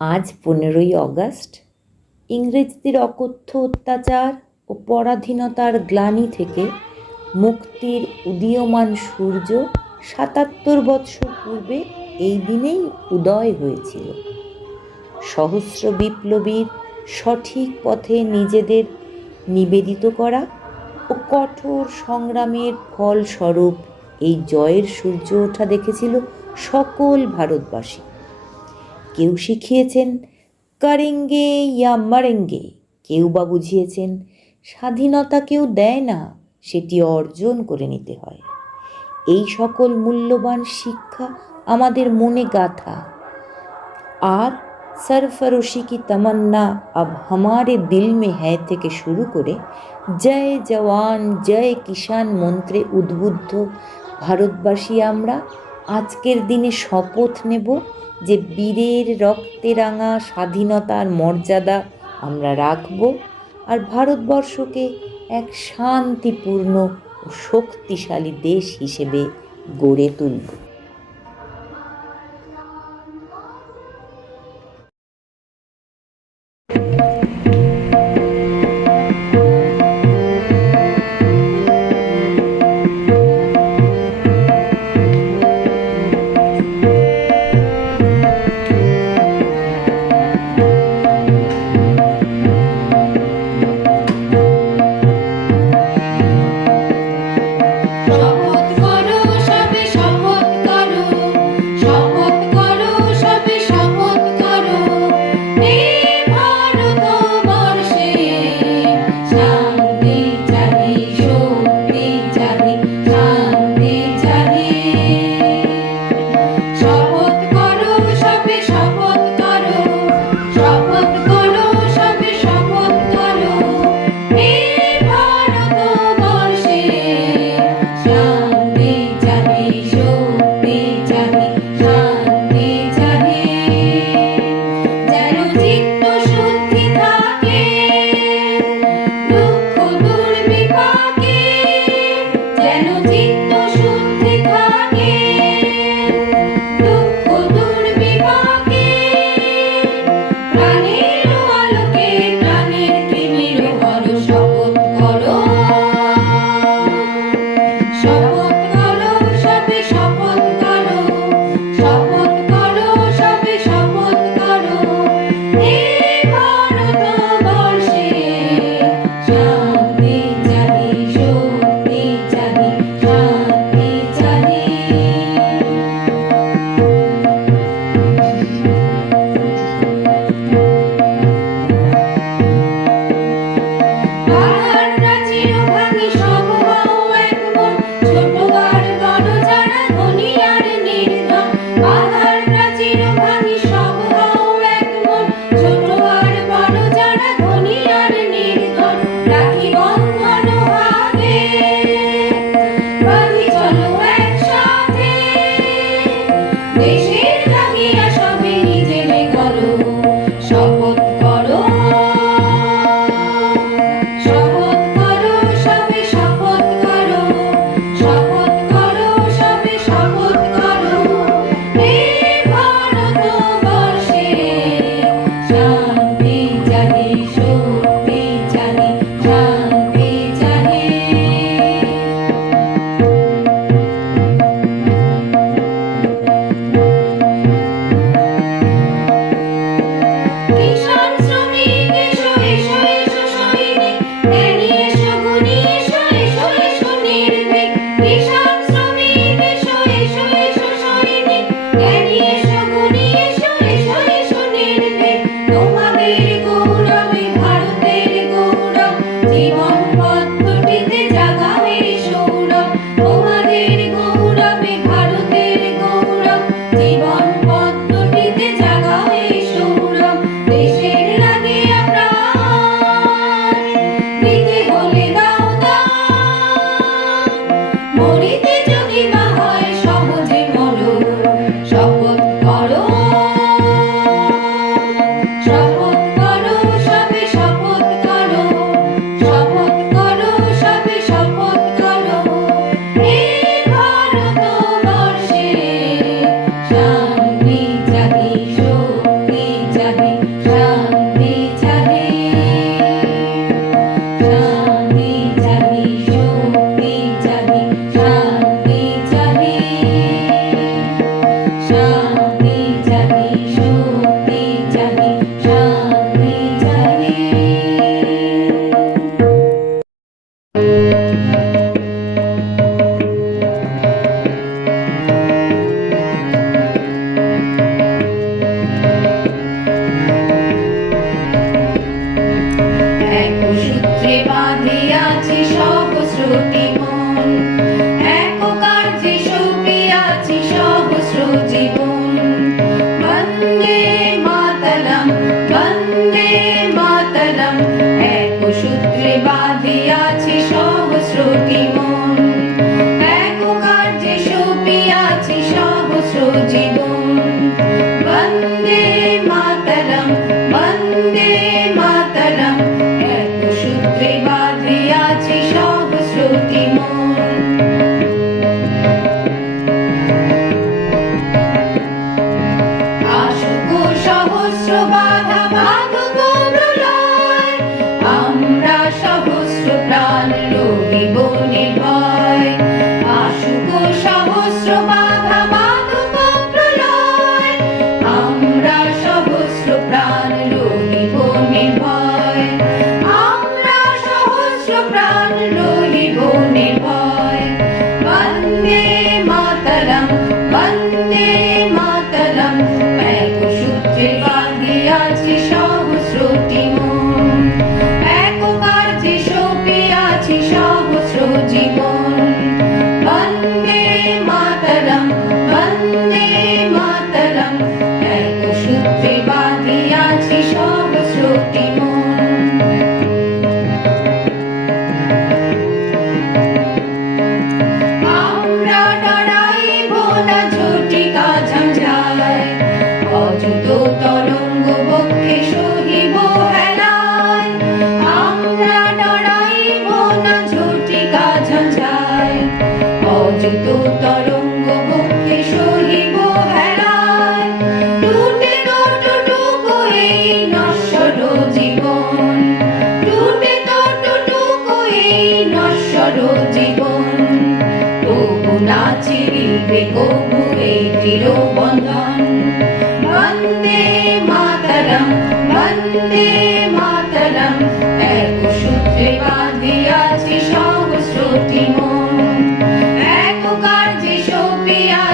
আজ 15ই অগাস্ট। ইংরেজদের অকথ্য অত্যাচার ও পরাধীনতার গ্লানি থেকে মুক্তির উদীয়মান সূর্য ৭৭ বৎসর পূর্বে এই দিনেই উদয় হয়েছিল। সহস্র বিপ্লবীর সঠিক পথে নিজেদের নিবেদিত করা ও কঠোর সংগ্রামের ফলস্বরূপ এই জয়ের সূর্য ওঠা দেখেছিল সকল ভারতবাসী। কেউ শিখিয়েছেন করেঙ্গে ইয়া মরেঙ্গে, কেউ বা বুঝিয়েছেন স্বাধীনতা কেউ দেয় না, সেটি অর্জন করে নিতে হয়। এই সকল মূল্যবান শিক্ষা আমাদের মনে গাঁথা। আর সরফরোশি কি তমন্না আব হামারে দিল মে হ্যায় থেকে শুরু করে জয় জওয়ান জয় কিষান মন্ত্রে উদ্বুদ্ধ ভারতবাসী আমরা আজকের দিনে শপথ নেব যে বীরের রক্তে রাঙা স্বাধীনতার মর্যাদা আমরা রাখব আর ভারতবর্ষকে এক শান্তিপূর্ণ ও শক্তিশালী দেশ হিসেবে গড়ে তুলব। শপথ করো সবে শপথ জীবন। বন্দে মাতরম, বন্দে মাতরম, এক সূত্রে বাঁধিয়াছি সহস্রটি মন। আসুক সহস্র বাধা বাঁধুক প্রলয়, আমরা সহস্র প্রাণ রহিব নির্ভয়। আসুক সহস্র বাধা বাঁধুক প্রলয়, আমরা সহস্র প্রাণ রহিব নির্ভয়। আমরা সহস্র প্রাণ রহিব নির্ভয়। বন্দে মাতরম, বন্দে মাতরম, এক সূত্রে বাঁধিয়াছি সহস্রটি মন। এক কার্যে সঁপিয়াছি সহস্র জীবন। বন্দে মাতরম, বন্দে মাতরম, এক সূত্রে বাঁধিয়াছি সহস্রটি মন। আমরা ডরাইব না ঝটিকা ঝঞ্ঝায়, অযুত তরঙ্গ বক্ষে সহিব হেলায়। আমরা ডরাইব না ঝটিকা ঝঞ্ঝায়, অযুত তরঙ্গ বক্ষে সহিব হেলায়। টুটে তো টুটুকো এই নশ্বর জীবন, টুটে তো টুটুকো এই নশ্বর জীবন। তবু না চিরিবে কবু এই দৃঢ় বন্ধন। বন্দে মাতরম, বন্দে মাতরম, এক সূত্রে বাঁধিয়াছি সহস্রটি মন। এক কার্যে সঁপিয়া